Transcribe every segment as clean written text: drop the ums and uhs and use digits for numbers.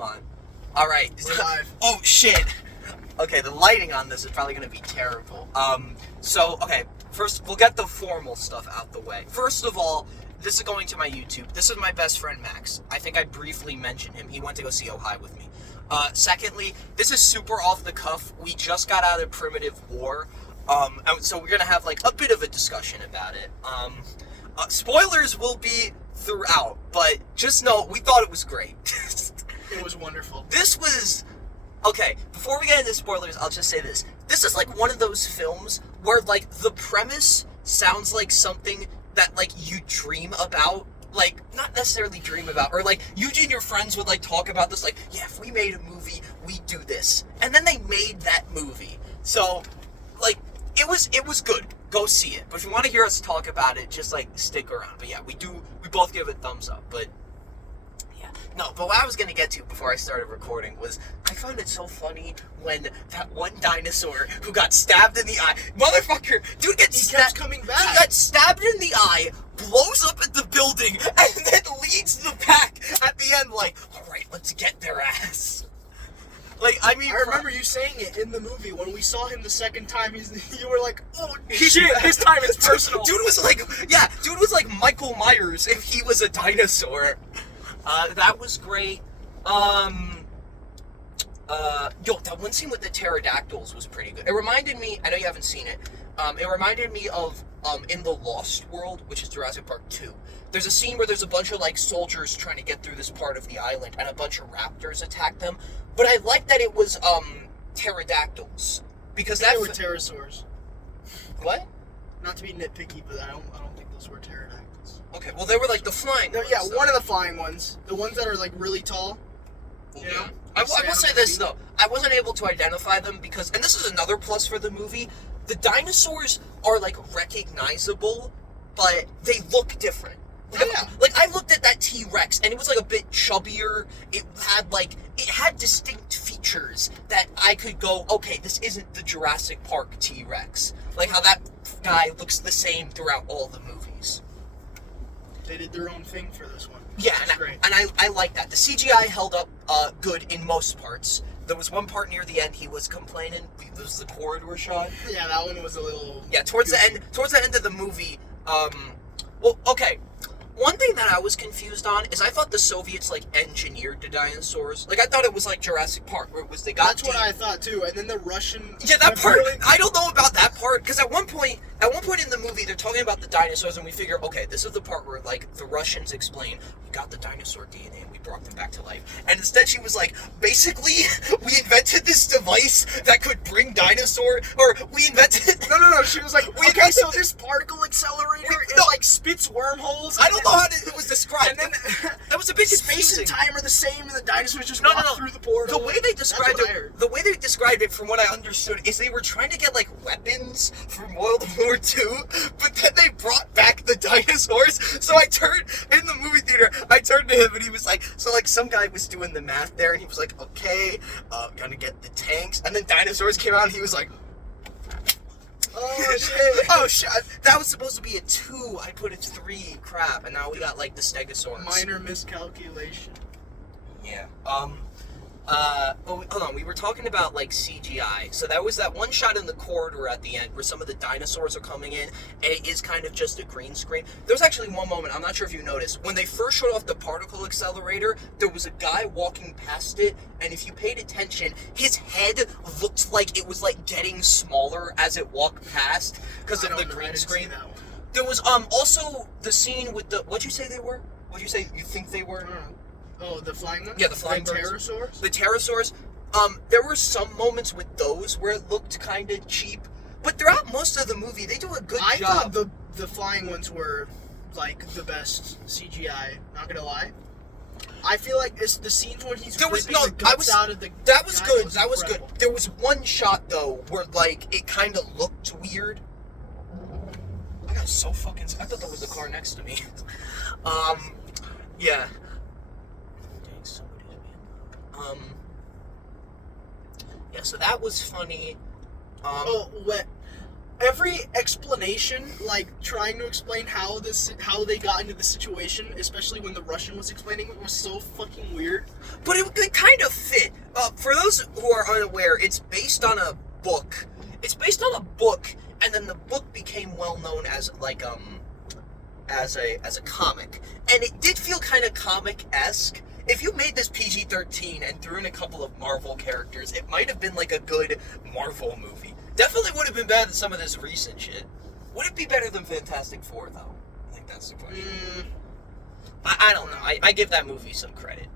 on. Alright. We're live. Oh, shit. Okay, the lighting on this is probably going to be terrible. Okay, first, we'll get the formal stuff out the way. First of all, this is going to my YouTube. This is my best friend, Max. I think I briefly mentioned him. He went to go see Ohio with me. Secondly, this is super off the cuff. We just got out of Primitive War. So we're going to have, like, a bit of a discussion about it. Spoilers will be throughout, but just know, we thought it was great. It was wonderful. This was... Okay, before we get into spoilers, I'll just say this. This is like one of those films where, like, the premise sounds like something that, like, you dream about. Like, not necessarily dream about, or, like, you and your friends would, like, talk about this, like, yeah, if we made a movie, we'd do this. And then they made that movie. So, like, it was good. Go see it. But if you want to hear us talk about it, just, like, stick around. But yeah, we both give it thumbs up. But no, but what I was going to get to before I started recording was, I found it so funny when that one dinosaur who got stabbed in the eye, motherfucker, dude gets stabbed, coming back. He got stabbed in the eye, blows up at the building, and then leads the pack at the end like, alright, let's get their ass. Like, I mean... I remember you saying it in the movie. When we saw him the second time, you were like, oh, shit, his time is personal. Dude was like Michael Myers if he was a dinosaur. That was great. That one scene with the pterodactyls was pretty good. It reminded me, I know you haven't seen it, it reminded me of, in the Lost World, which is Jurassic Park 2. There's a scene where there's a bunch of, like, soldiers trying to get through this part of the island, and a bunch of raptors attack them. But I like that it was, pterodactyls. Because they were pterosaurs. What? Not to be nitpicky, but I don't think those were pterodactyls. Okay, well, they were, like, the flying ones. Yeah, one of the flying ones. The ones that are, like, really tall. You know? I will say this, though. I wasn't able to identify them because, and this is another plus for the movie, the dinosaurs are, like, recognizable, but they look different. Like, I looked at that T-Rex, and it was, like, a bit chubbier. It had distinct features that I could go, okay, this isn't the Jurassic Park T-Rex. Like, how that guy looks the same throughout all the movies. They did their own thing for this one. Yeah, and I like that. The CGI held up good in most parts. There was one part near the end he was complaining. It was the corridor shot. Yeah, that one was a little... Yeah, towards the end of the movie, well, okay. One thing that I was confused on is I thought the Soviets, like, engineered the dinosaurs. Like, I thought it was like Jurassic Park, where it was they got... That's what I thought, too. And then the Russian... Yeah, that part, I don't know about that part, because at one point in the movie, they're talking about the dinosaurs, and we figure, okay, this is the part where, like, the Russians explain, we got the dinosaur DNA, and we brought them back to life. And instead she was like, basically, we invented this device that could bring we invented... No, she was like, okay, so this particle accelerator, like, spits wormholes... I don't know how it was described. And then, that was a bit space confusing. and time are the same, and the dinosaurs just walk through the portal. The way they described it, from what I understood, is they were trying to get, like, weapons from World War II, but then they brought back the dinosaurs. So in the movie theater, I turned to him, and he was like, so, like, some guy was doing the math there, and he was like, okay, gonna get the tanks, and then dinosaurs came out, and he was like, oh, shit. Oh, shit. That was supposed to be a 2. I put a 3. Crap. And now we got, like, the stegosaurs. Minor miscalculation. Yeah. Hold on. We were talking about, like, CGI. So that was that one shot in the corridor at the end where some of the dinosaurs are coming in, and it is kind of just a green screen. There was actually one moment, I'm not sure if you noticed, when they first showed off the particle accelerator, there was a guy walking past it, and if you paid attention, his head looked like it was, like, getting smaller as it walked past because of the green screen. There was, also the scene with the... What'd you say they were? What'd you say you think they were? Oh, the flying ones? Yeah, the flying pterosaurs? The pterosaurs. There were some moments with those where it looked kind of cheap, but throughout most of the movie, they do a good job. I thought the flying ones were, like, the best CGI, not gonna lie. I feel like it's the scenes when he's ripping the guts out of the... That was good, that was good. There was one shot, though, where, like, it kind of looked weird. I got so fucking... I thought that was the car next to me. Yeah. Yeah, so that was funny. every explanation, like trying to explain how they got into the situation, especially when the Russian was explaining it, was so fucking weird. But it kind of fit. For those who are unaware, it's based on a book. It's based on a book, and then the book became well known as like as a comic, and it did feel kind of comic-esque. If you made this PG-13 and threw in a couple of Marvel characters, it might have been like a good Marvel movie. Definitely would have been better than some of this recent shit. Would it be better than Fantastic Four, though? I think that's the question. I don't know. I give that movie some credit.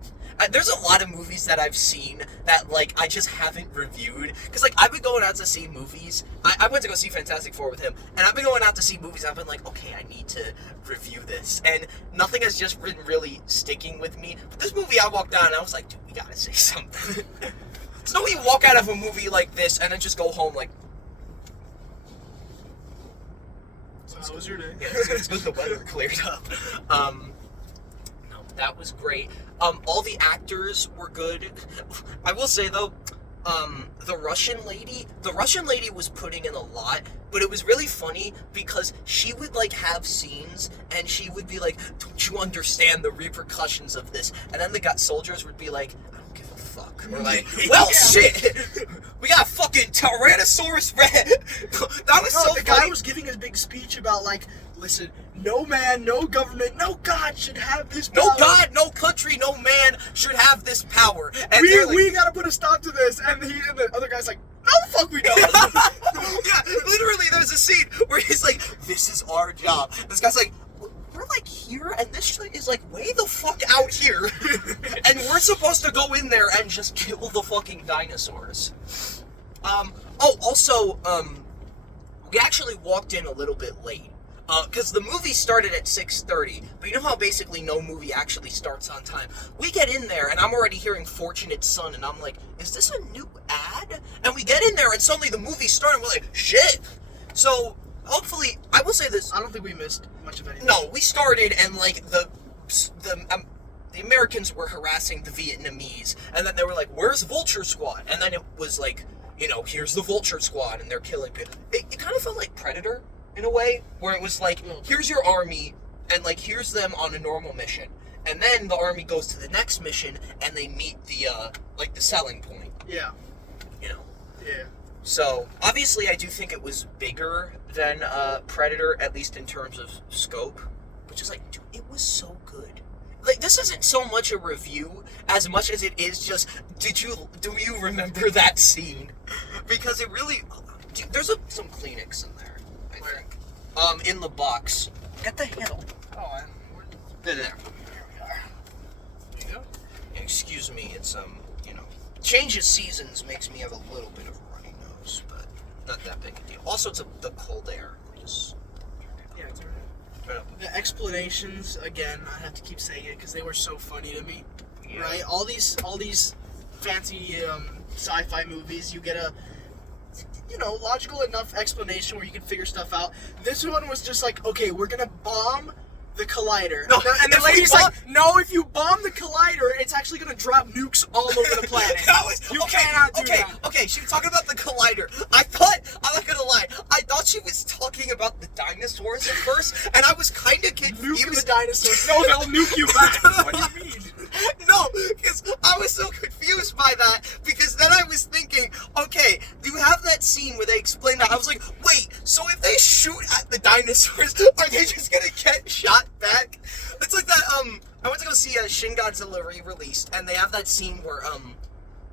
There's a lot of movies that I've seen that, like, I just haven't reviewed. Because, like, I've been going out to see movies. I went to go see Fantastic Four with him. And I've been going out to see movies. I've been like, okay, I need to review this. And nothing has just been really sticking with me. But this movie, I walked out and I was like, dude, we gotta say something. It's no way you walk out of a movie like this and then just go home like... So how was your day? Yeah, it's good the weather cleared up. That was great. All the actors were good. I will say though, the Russian lady was putting in a lot, but it was really funny because she would like have scenes and she would be like, "Don't you understand the repercussions of this?" And then the soldiers would be like, "I don't give a fuck." We're like, "Well, shit, we got fucking Tyrannosaurus Rex." That was so the funny. guy was giving his big speech about like, listen, no man, no government, no God should have this power. No God, no country, no man should have this power. And we gotta put a stop to this. And the other guy's like, no the fuck we don't. Yeah, literally there's a scene where he's like, this is our job. This guy's like, we're like here and this shit is like way the fuck out here. And we're supposed to go in there and just kill the fucking dinosaurs. We actually walked in a little bit late. Because the movie started at 6:30, but you know how basically no movie actually starts on time? We get in there, and I'm already hearing Fortunate Son, and I'm like, is this a new ad? And we get in there, and suddenly the movie's starting, we're like, shit! So, hopefully, I will say this. I don't think we missed much of anything. No, we started, and like, the Americans were harassing the Vietnamese, and then they were like, where's Vulture Squad? And then it was like, you know, here's the Vulture Squad, and they're killing people. It kind of felt like Predator. In a way, where it was like, here's your army, and like, here's them on a normal mission. And then the army goes to the next mission, and they meet the selling point. Yeah. You know? Yeah. So, obviously, I do think it was bigger than Predator, at least in terms of scope. Which is like, dude, it was so good. Like, this isn't so much a review, as much as it is just, do you remember that scene? Because it really, dude, there's some Kleenex in there. In the box. Get the handle. Oh, There. Here we are. There you go. Excuse me, it's, change of seasons makes me have a little bit of a runny nose, but not that big a deal. Also, it's the cold air. Just yeah, it's alright. The explanations, again, I have to keep saying it because they were so funny to me. Yeah. Right? All these fancy sci-fi movies, you get a logical enough explanation where you can figure stuff out. This one was just like, okay, we're gonna bomb the collider. No, and the lady's like, no, if you bomb the collider, it's actually gonna drop nukes all over the planet. You cannot do that. Okay, she was talking about the collider. I'm not gonna lie, I thought she was talking about the dinosaurs at first, and I was kind of confused. Nuke the dinosaurs. No, they'll nuke you back. What do you mean? No, because I was so confused by that, because then I was thinking, okay, you have that scene where they explain that. I was like, wait, so if they shoot at the dinosaurs, are they just gonna get shot back? It's like that, I went to go see Shin Godzilla re-released, and they have that scene where,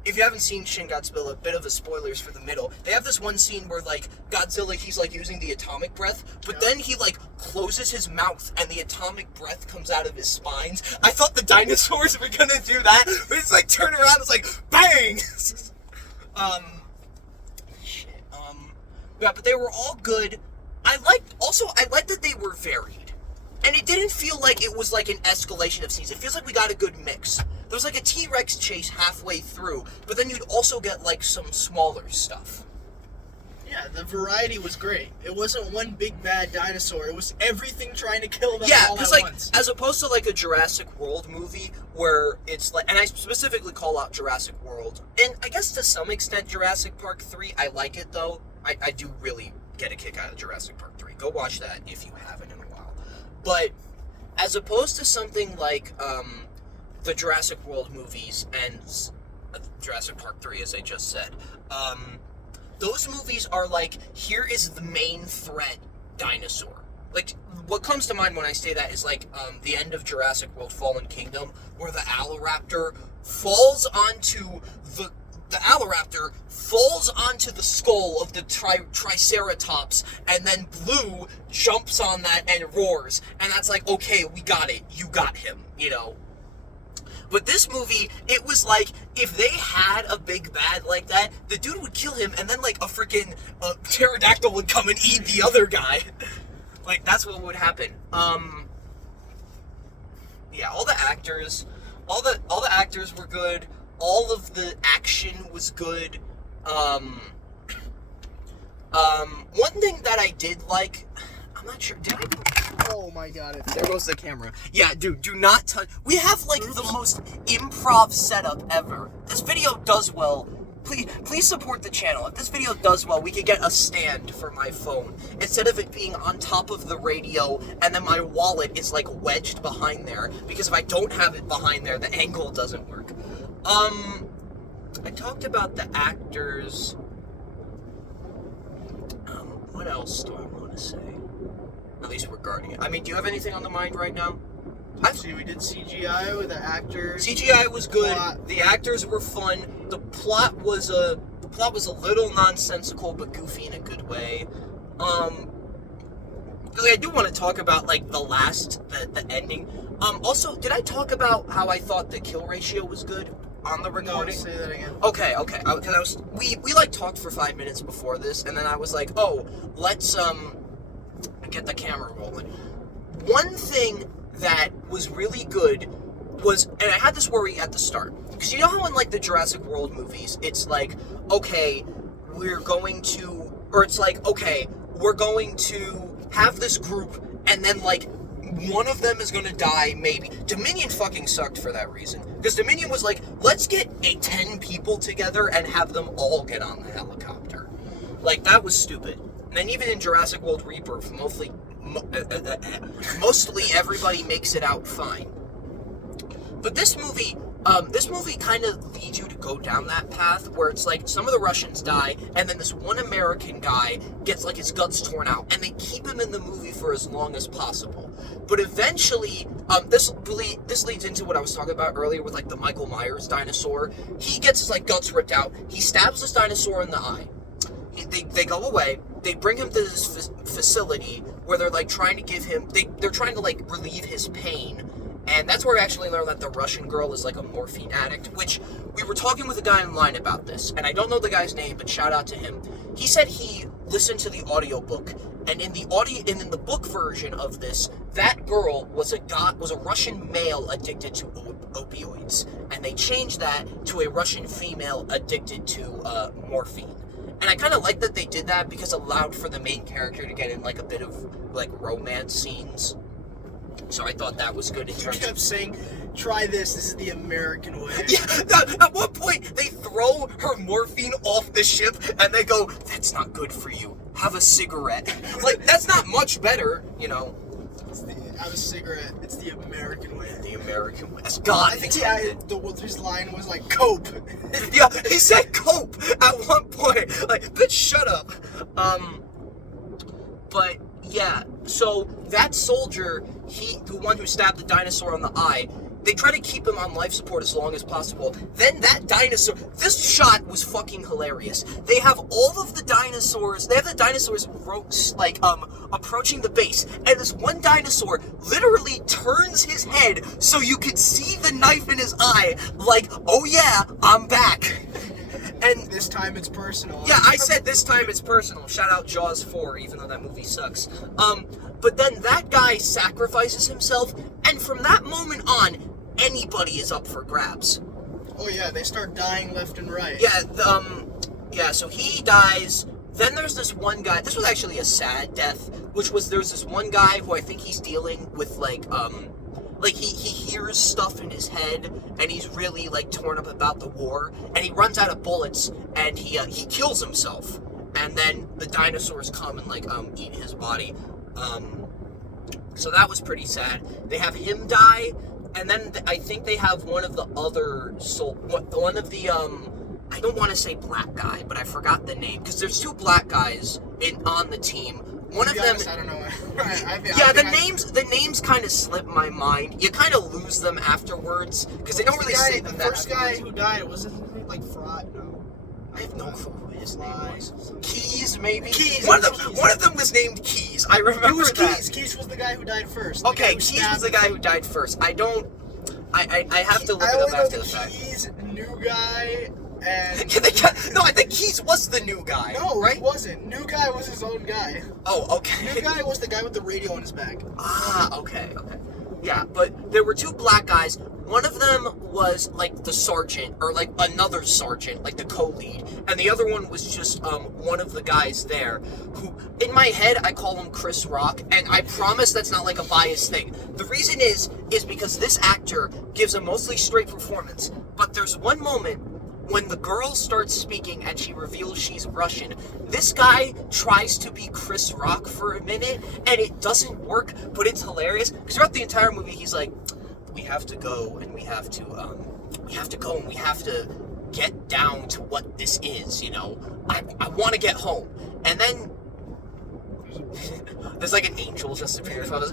if you haven't seen Shin Godzilla, a bit of a spoilers for the middle, they have this one scene where, like, Godzilla, he's, like, using the atomic breath, but then he, like, closes his mouth, and the atomic breath comes out of his spines. I thought the dinosaurs were gonna do that, but it's, like, turn around, it's like, bang! Yeah, but they were all good. I liked that they were varied. And it didn't feel like it was like an escalation of scenes. It feels like we got a good mix. There was like a T-Rex chase halfway through, but then you'd also get like some smaller stuff. Yeah, the variety was great. It wasn't one big bad dinosaur. It was everything trying to kill them all at once. As opposed to like a Jurassic World movie where it's like, and I specifically call out Jurassic World, and I guess to some extent Jurassic Park 3, I like it though. I do really get a kick out of Jurassic Park 3. Go watch that if you haven't in a while. But as opposed to something like the Jurassic World movies and Jurassic Park 3, as I just said, those movies are like, here is the main threat dinosaur. Like, what comes to mind when I say that is like the end of Jurassic World Fallen Kingdom, where the Alloraptor falls onto the skull of the Triceratops, and then Blue jumps on that and roars, and that's like, okay, we got it, you got him, you know. But this movie, it was like, if they had a big bad like that, the dude would kill him, and then like a freaking pterodactyl would come and eat the other guy. Like, that's what would happen. Yeah, all the actors were good. All of the action was good. One thing that I did like, I'm not sure, did I? Oh my god, There goes the camera. Yeah, dude, do not touch. We have like the most improv setup ever. This video does well. Please support the channel. If this video does well, we could get a stand for my phone. Instead of it being on top of the radio, and then my wallet is like wedged behind there. Because if I don't have it behind there, the angle doesn't work. I talked about the actors. What else do I want to say? At least regarding it. I mean, do you have anything on the mind right now? See, we did CGI with the actors. CGI was good. Plot. The actors were fun. The plot was a little nonsensical but goofy in a good way. Because I do want to talk about like the ending. Also, did I talk about how I thought the kill ratio was good on the recording? No, say that again. Okay. Because we like talked for 5 minutes before this, and then I was like, oh, let's get the camera rolling. One thing that was really good was, and I had this worry at the start, because you know how in like the Jurassic World movies, it's like, okay, we're going to have this group, and then like one of them is gonna die, maybe. Dominion fucking sucked for that reason, because Dominion was like, let's get 10 people together and have them all get on the helicopter. Like, that was stupid. And then even in Jurassic World Rebirth, mostly everybody makes it out fine. But this movie kind of leads you to go down that path where it's like some of the Russians die, and then this one American guy gets like his guts torn out, and they keep him in the movie for as long as possible. But eventually, this leads into what I was talking about earlier with like the Michael Myers dinosaur. He gets his like guts ripped out. He stabs this dinosaur in the eye. They go away. They bring him to this facility where they're like trying to give him. They're trying to like relieve his pain. And that's where we actually learned that the Russian girl is like a morphine addict, which we were talking with a guy online about this, and I don't know the guy's name, but shout out to him. He said he listened to the audiobook, and in the book version of this, that girl was a Russian male addicted to opioids, and they changed that to a Russian female addicted to morphine. And I kind of like that they did that because it allowed for the main character to get in like a bit of like romance scenes. So I thought that was good in terms of... You kept saying, try this is the American way. Yeah, at one point, they throw her morphine off the ship, and they go, that's not good for you. Have a cigarette. Like, that's not much better, you know. Have a cigarette. It's the American way. The American way. That's God. I think his line was like, cope. Yeah, he said cope at one point. Like, bitch, shut up. But... yeah, so that soldier, the one who stabbed the dinosaur in the eye, they try to keep him on life support as long as possible. Then that dinosaur, this shot was fucking hilarious. They have all of the dinosaurs, like, approaching the base, and this one dinosaur literally turns his head so you can see the knife in his eye, like, oh yeah, I'm back. And this time it's personal. Yeah, I said this time it's personal. Shout out Jaws 4, even though that movie sucks. But then that guy sacrifices himself, and from that moment on, anybody is up for grabs. Oh yeah, they start dying left and right. Yeah, so he dies. Then there's this one guy. This was actually a sad death, there's this one guy who I think he's dealing with, like he hears stuff in his head, and he's really, like, torn up about the war, and he runs out of bullets, and he kills himself. and then the dinosaurs come and, like, eat his body. So that was pretty sad. They have him die, and then I think they have one of the other one of the, I don't want to say black guy, but I forgot the name, because there's 2 black guys on the team. One of them, honest, I don't know. The names kind of slip my mind. You kind of lose them afterwards because they don't really say them. The first guy who died, wasn't it like Fraud? No, I have no clue who his name was. Keys, maybe. Keys. One of them was named Keys. I remember it was that. Keys. Keys was the guy who died first. Okay, Keys was the guy who died first. I have to look it up after the fact. Keys, new guy. And no, I think Keys was the new guy. No, right? He wasn't. New guy was his own guy. Oh, okay. New guy was the guy with the radio on his back. Ah, okay. Yeah, but there were 2 black guys. One of them was like the sergeant, or like another sergeant, like the co-lead, and the other one was just one of the guys there. Who, in my head, I call him Chris Rock, and I promise that's not like a biased thing. The reason is because this actor gives a mostly straight performance, but there's one moment when the girl starts speaking and she reveals she's Russian. This guy tries to be Chris Rock for a minute, and it doesn't work, but it's hilarious. Because throughout the entire movie, he's like, we have to go, and we have to get down to what this is, you know? I want to get home. And then there's like an angel just appears from us.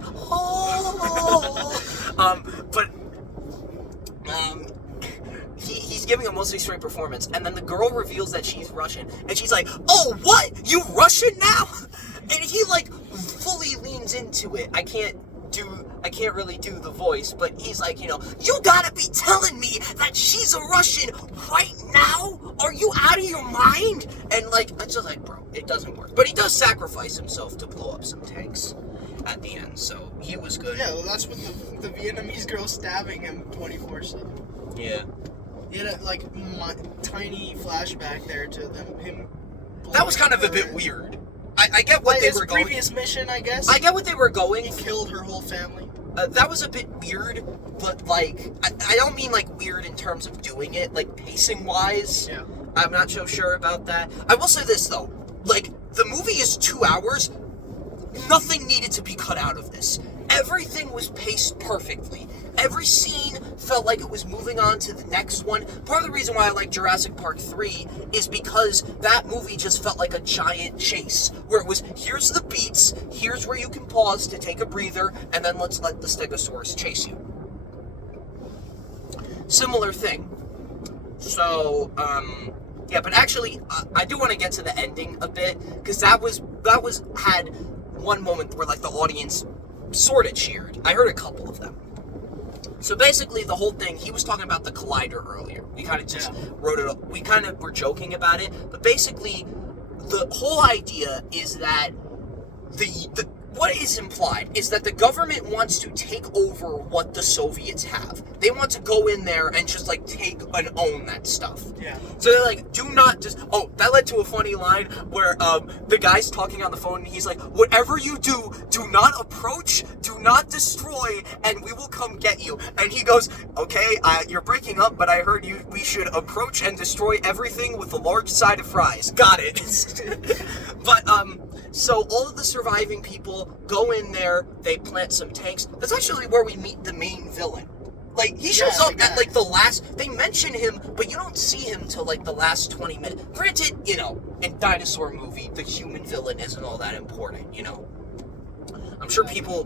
He's giving a mostly straight performance, and then the girl reveals that she's Russian, and she's like, oh, what? You Russian now? And he, like, fully leans into it. I can't really do the voice, but he's like, you know, you gotta be telling me that she's a Russian right now? Are you out of your mind? And, like, I'm just like, bro, it doesn't work. But he does sacrifice himself to blow up some tanks at the end, so he was good. Yeah, well, that's with the Vietnamese girl stabbing him 24/7. Yeah. He had a, like, tiny flashback there to him. That was kind of a bit weird. I get what they were going. Previous mission, I guess. I get what they were going. He killed her whole family. That was a bit weird, but like I don't mean like weird in terms of doing it, like pacing wise. Yeah. I'm not so sure about that. I will say this though, like the movie is 2 hours. Nothing needed to be cut out of this. Everything was paced perfectly. Every scene felt like it was moving on to the next one. Part of the reason why I like Jurassic Park 3 is because that movie just felt like a giant chase, where it was, here's the beats, here's where you can pause to take a breather, and then let's let the Stegosaurus chase you. Similar thing. So, yeah, but actually, I do want to get to the ending a bit, because that had one moment where, like, the audience sort of cheered. I heard a couple of them. So basically, the whole thing, he was talking about the collider earlier. We kind of just wrote it up. We kind of were joking about it. But basically, the whole idea is that what is implied is that the government wants to take over what the Soviets have. They want to go in there and just, like, take and own that stuff. Yeah. So they're like, do not just... Oh, that led to a funny line where the guy's talking on the phone and he's like, whatever you do, do not approach, do not destroy, and we will come get you. And he goes, okay, you're breaking up, but I heard we should approach and destroy everything with a large side of fries. Got it. But, so all of the surviving people go in there, they plant some tanks. That's actually where we meet the main villain. Like, he shows up at, like, the last... They mention him, but you don't see him till, like, the last 20 minutes. Granted, you know, in dinosaur movie, the human villain isn't all that important, you know? I'm sure people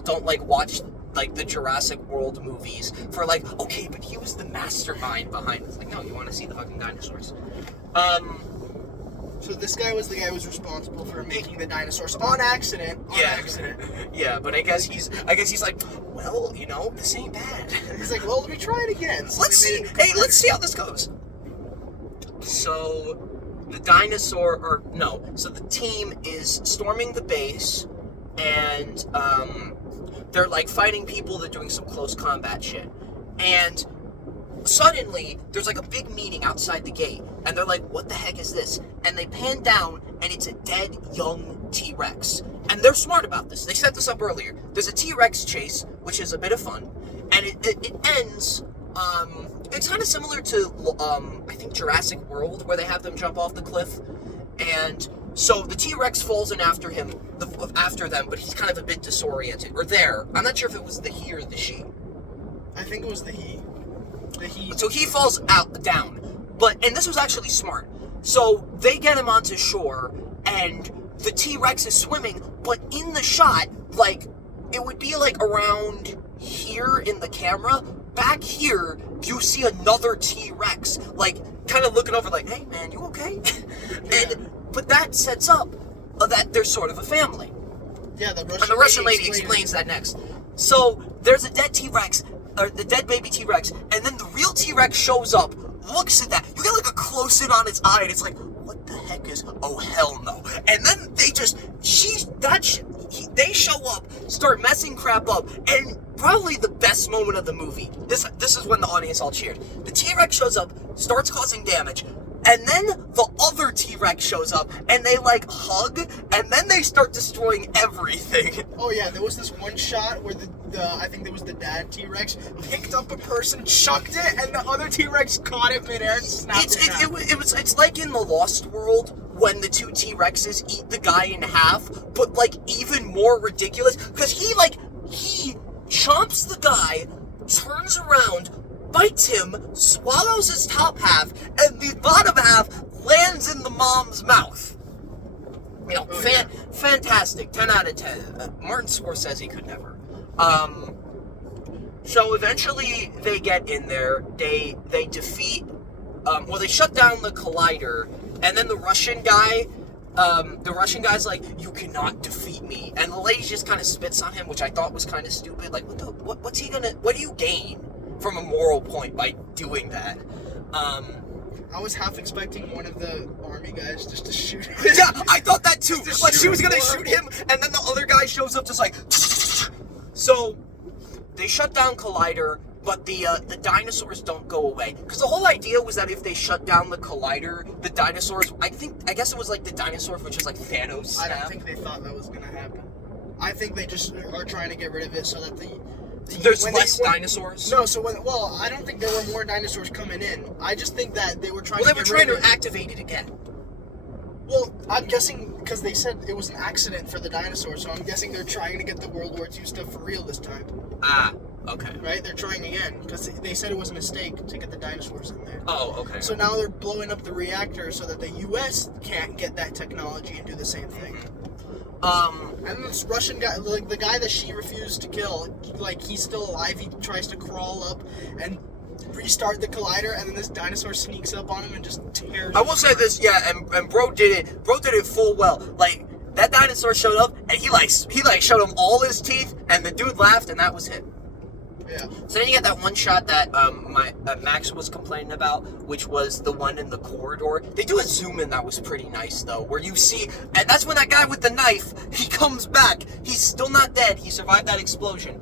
don't, like, watch, like, the Jurassic World movies for, like, okay, but he was the mastermind behind it. It's like, no, you want to see the fucking dinosaurs. So this guy was the guy who was responsible for making the dinosaurs on accident. Yeah, but I guess he's like, well, you know, this ain't bad. He's like, well, let me try it again. So let's see how this goes. So the so the team is storming the base, and they're like fighting people. They're doing some close combat shit, and suddenly there's like a big meeting outside the gate, and they're like, what the heck is this? And they pan down, and it's a dead young T-Rex. And they're smart about this. They set this up earlier. There's a T-Rex chase, which is a bit of fun, and it ends, it's kind of similar to, I think Jurassic World, where they have them jump off the cliff. And so the T-Rex falls in after them, but he's kind of a bit disoriented. Or there. I'm not sure if it was the he or the she. I think it was the he. The he. So he falls down. And this was actually smart. So they get him onto shore, and the T-Rex is swimming, but in the shot, like, it would be like around here in the camera. Back here, you see another T-Rex, like, kind of looking over like, hey man, you okay? But that sets up that they're sort of a family. Yeah, the Russian lady explains that next. So there's a dead T-Rex, or the dead baby T-Rex, and then the real T-Rex shows up, looks at that. You get like a close in on its eye, and it's like, what the heck is? Oh hell no! And then they show up, start messing crap up, and probably the best moment of the movie. This is when the audience all cheered. The T-Rex shows up, starts causing damage, and then the other T-Rex shows up, and they like hug, and then they start destroying everything. Oh yeah, there was this one shot where the I think there was the dad T-Rex picked up a person, chucked it, and the other T-Rex caught it midair and snapped it. It's like in the Lost World when the two T-Rexes eat the guy in half, but like even more ridiculous because he chomps the guy, turns around, bites him, swallows his top half, and the bottom half lands in the mom's mouth. You know, fantastic. 10 out of 10. Martin Scorsese could never. So eventually they get in there. They defeat. They shut down the collider, and then the Russian guy's like, you cannot defeat me, and the lady just kind of spits on him, which I thought was kind of stupid. Like, what do you gain from a moral point by doing that? I was half expecting one of the army guys just to shoot him. Yeah, I thought that too. Like she was gonna shoot him, and then the other guy shows up just like. So they shut down Collider, but the dinosaurs don't go away. Because the whole idea was that if they shut down the Collider, the dinosaurs. I guess it was like the dinosaur, which is like Thanos. Snap. I don't think they thought that was gonna happen. I think they just are trying to get rid of it so that there's less dinosaurs? No, I don't think there were more dinosaurs coming in. I just think that they were trying to get rid of it. Well, they were trying to activate it again. Well, I'm guessing, because they said it was an accident for the dinosaurs, so I'm guessing they're trying to get the World War II stuff for real this time. Ah, okay. Right? They're trying again, because they said it was a mistake to get the dinosaurs in there. Oh, okay. So now they're blowing up the reactor so that the U.S. can't get that technology and do the same thing. And this Russian guy, like the guy that she refused to kill, like he's still alive. He tries to crawl up and restart the collider, and then this dinosaur sneaks up on him and just tears. I will say this, yeah, and bro did it full well. Like that dinosaur showed up, and he showed him all his teeth, and the dude laughed, and that was it. Yeah. So then you get that one shot that Max was complaining about, which was the one in the corridor. They do a zoom in that was pretty nice though, where you see, and that's when that guy with the knife, he comes back. He's still not dead. He survived that explosion.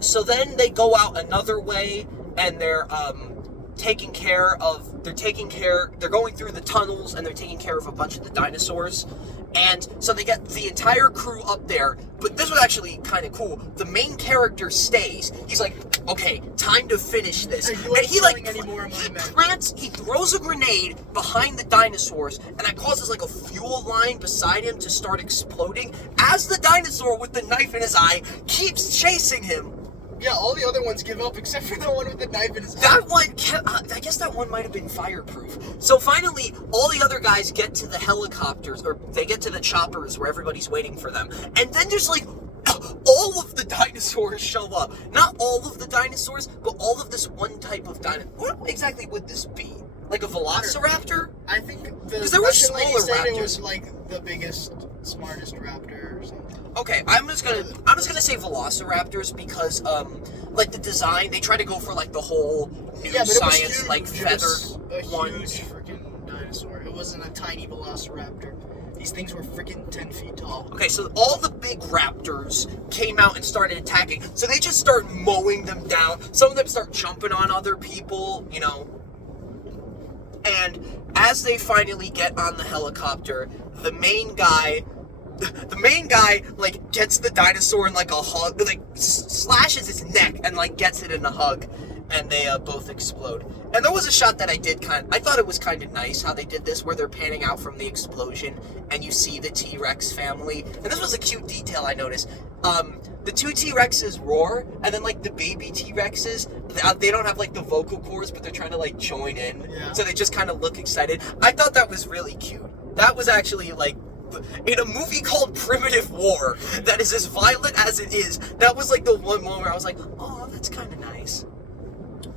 So then they go out another way, and they're going through the tunnels, and they're taking care of a bunch of the dinosaurs. And so they get the entire crew up there, but this was actually kind of cool. The main character stays. He's like, okay, time to finish this. And he throws a grenade behind the dinosaurs, and that causes like a fuel line beside him to start exploding as the dinosaur with the knife in his eye keeps chasing him. Yeah, all the other ones give up except for the one with the knife in his eye. That one, I guess that one might have been fireproof. So finally, all the other guys get to the helicopters, or they get to the choppers where everybody's waiting for them. And then there's like, all of the dinosaurs show up. Not all of the dinosaurs, but all of this one type of dinosaur. What exactly would this be? Like a velociraptor? I think the there were Russian lady smaller said raptors. It was like the biggest, smartest raptor or something. Okay, I'm just gonna say velociraptors because like the design, they try to go for like the whole new science huge. like feathered one. Huge freaking dinosaur. It wasn't a tiny velociraptor. These things were freaking 10 feet tall. Okay, so all the big raptors came out and started attacking. So they just start mowing them down. Some of them start jumping on other people, you know. And as they finally get on the helicopter, the main guy like gets the dinosaur in like a hug, like slashes its neck and like gets it in a hug. and they both explode. And there was a shot that I thought it was kind of nice how they did this, where they're panning out from the explosion, and you see the T-Rex family. And this was a cute detail I noticed. The two T-Rexes roar, and then, like, the baby T-Rexes, they don't have, like, the vocal cords, but they're trying to, like, join in. Yeah. So they just kind of look excited. I thought that was really cute. That was actually, like, in a movie called Primitive War, that is as violent as it is, that was, like, the one moment where I was like, oh, that's kind of nice.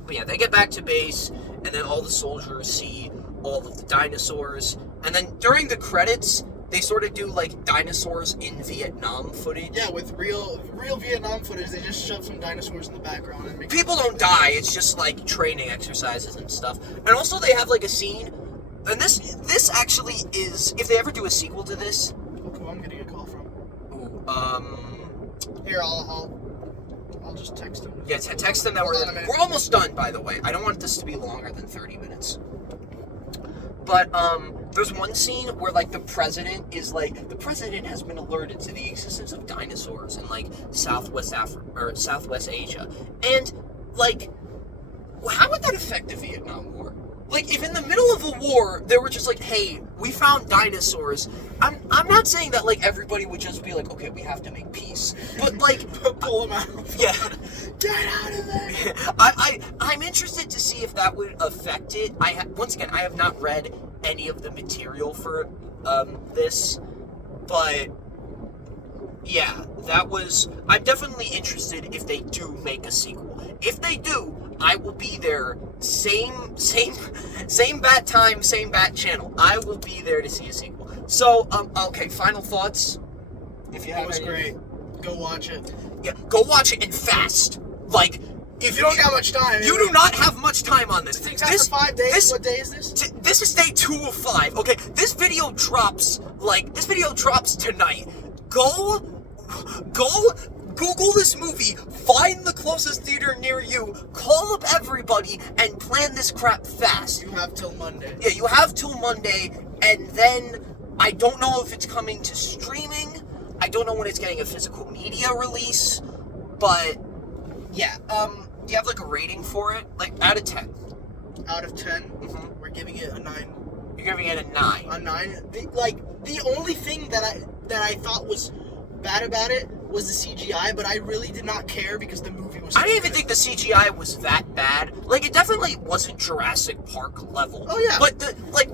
But yeah, they get back to base, and then all the soldiers see all of the dinosaurs, and then during the credits, they sort of do, like, dinosaurs in Vietnam footage. Yeah, with real Vietnam footage, they just shove some dinosaurs in the background and make people don't die, it's just, like, training exercises and stuff. And also they have, like, a scene, and this actually is, if they ever do a sequel to this... Look who I'm getting a call from. Ooh, Here, I'll just text him. Yeah, text them that we're almost done, by the way. I don't want this to be longer than 30 minutes. But, there's one scene where, like, the president has been alerted to the existence of dinosaurs in, like, Southwest Asia. And, like, how would that affect the Vietnam War? Like, if in the middle of a war, they were just like, hey, we found dinosaurs, I'm not saying that, like, everybody would just be like, okay, we have to make peace. But, like... pull them out. Yeah. Get out of there! I'm interested to see if that would affect it. Once again, I have not read any of the material for this, but... yeah, I'm definitely interested if they do make a sequel. If they do, I will be there. Same bat time, same bat channel. I will be there to see a sequel. So, okay, final thoughts. If you have It was great. Go watch it. Yeah, go watch it and fast. Like, if you don't got much time. You do not have much time on this. After 5 days. What day is this? This is day 2 of 5. Okay, this video drops tonight. Go Google this movie, find the closest theater near you, call up everybody, and plan this crap fast. You have till Monday. Yeah, you have till Monday, and then I don't know if it's coming to streaming. I don't know when it's getting a physical media release, but yeah. Do you have like a rating for it? Like out of 10? Out of 10, we're giving it a 9. You're giving it a 9. A 9. The only thing that I thought was bad about it was the CGI, but I really did not care because the movie was so I didn't even good. think the CGI was that bad. Like, it definitely wasn't Jurassic Park level. Oh, yeah. But,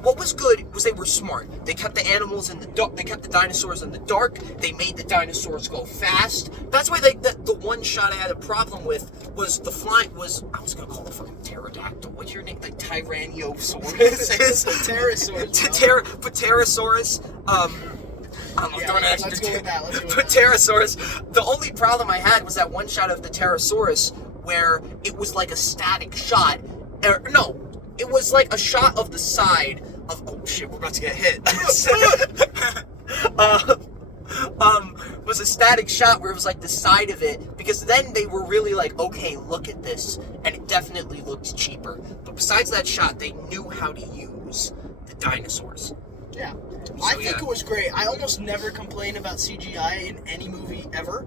what was good was they were smart. They kept the animals in the dark. They kept the dinosaurs in the dark. They made the dinosaurs go fast. That's why the one shot I had a problem with was I was going to call it fucking pterodactyl. What's your name? Like, Tyrannosaurus? Pterosaurus. Let's go with that. Pterosaurus. The only problem I had was that one shot of the Pterosaurus where it was like a static shot. It was like a shot of the side of... oh shit, we're about to get hit. Was a static shot where it was like the side of it, because then they were really like, okay, look at this, and it definitely looked cheaper. But besides that shot, they knew how to use the dinosaurs. Yeah. I think it was great. I almost never complain about CGI in any movie ever.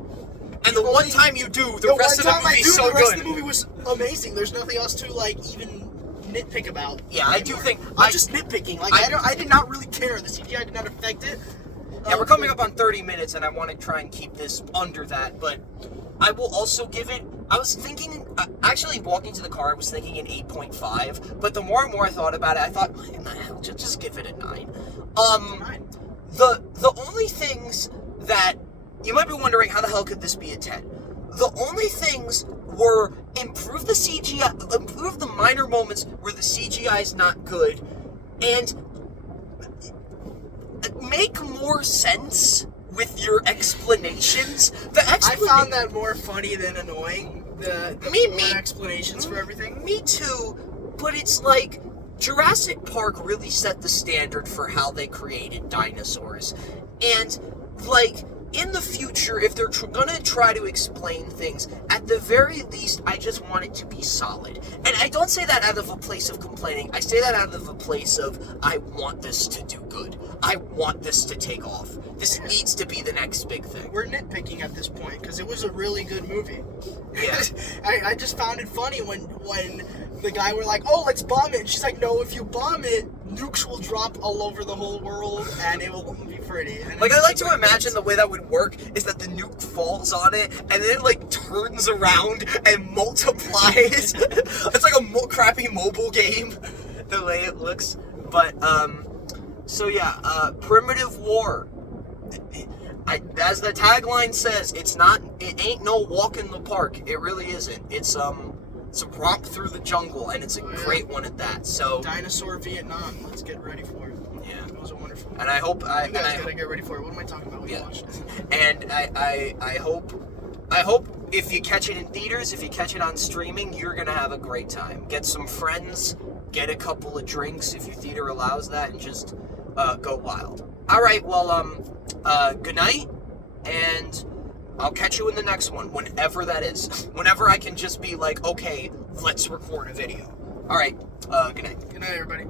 And the one time you do, the rest of the movie's so good. The rest of the movie was amazing. There's nothing else to even nitpick about. Yeah, I do think... I'm just nitpicking. I did not really care. The CGI did not affect it. Yeah, we're coming up on 30 minutes, and I want to try and keep this under that, but I will also give it... I was thinking... actually, walking to the car, I was thinking an 8.5, but the more and more I thought about it, I thought, hell, just give it a 9. The only things that... you might be wondering, how the hell could this be a 10? The only things were improve the CGI, improve the minor moments where the CGI is not good, and make more sense with your explanations. I found that more funny than annoying. The explanations for everything. Me too, but it's like Jurassic Park really set the standard for how they created dinosaurs, and like in the future, if they're gonna try to explain things, at the very least, I just want it to be solid. And I don't say that out of a place of complaining. I say that out of a place of, I want this to do good. I want this to take off. This needs to be the next big thing. We're nitpicking at this point, because it was a really good movie. Yeah. I just found it funny when the guy were like, oh, let's bomb it. And she's like, no, if you bomb it, nukes will drop all over the whole world, and it will be pretty. And like, I like to imagine the way that would work is that the nuke falls on it, and then it, like, turns around and multiplies. It's like a crappy mobile game, the way it looks. But, so yeah, primitive war. As the tagline says, it ain't no walk in the park. It really isn't. It's a romp through the jungle, and it's a great one at that. So Dinosaur Vietnam. Let's get ready for it. Yeah, it was wonderful. And I hope you guys gotta get ready for it. What am I talking about? Yeah. Watched it. And I hope if you catch it in theaters, if you catch it on streaming, you're gonna have a great time. Get some friends, get a couple of drinks if your theater allows that, and just go wild. All right, well, good night, and I'll catch you in the next one, whenever that is. Whenever I can just be like, okay, let's record a video. All right, good night. Good night, everybody.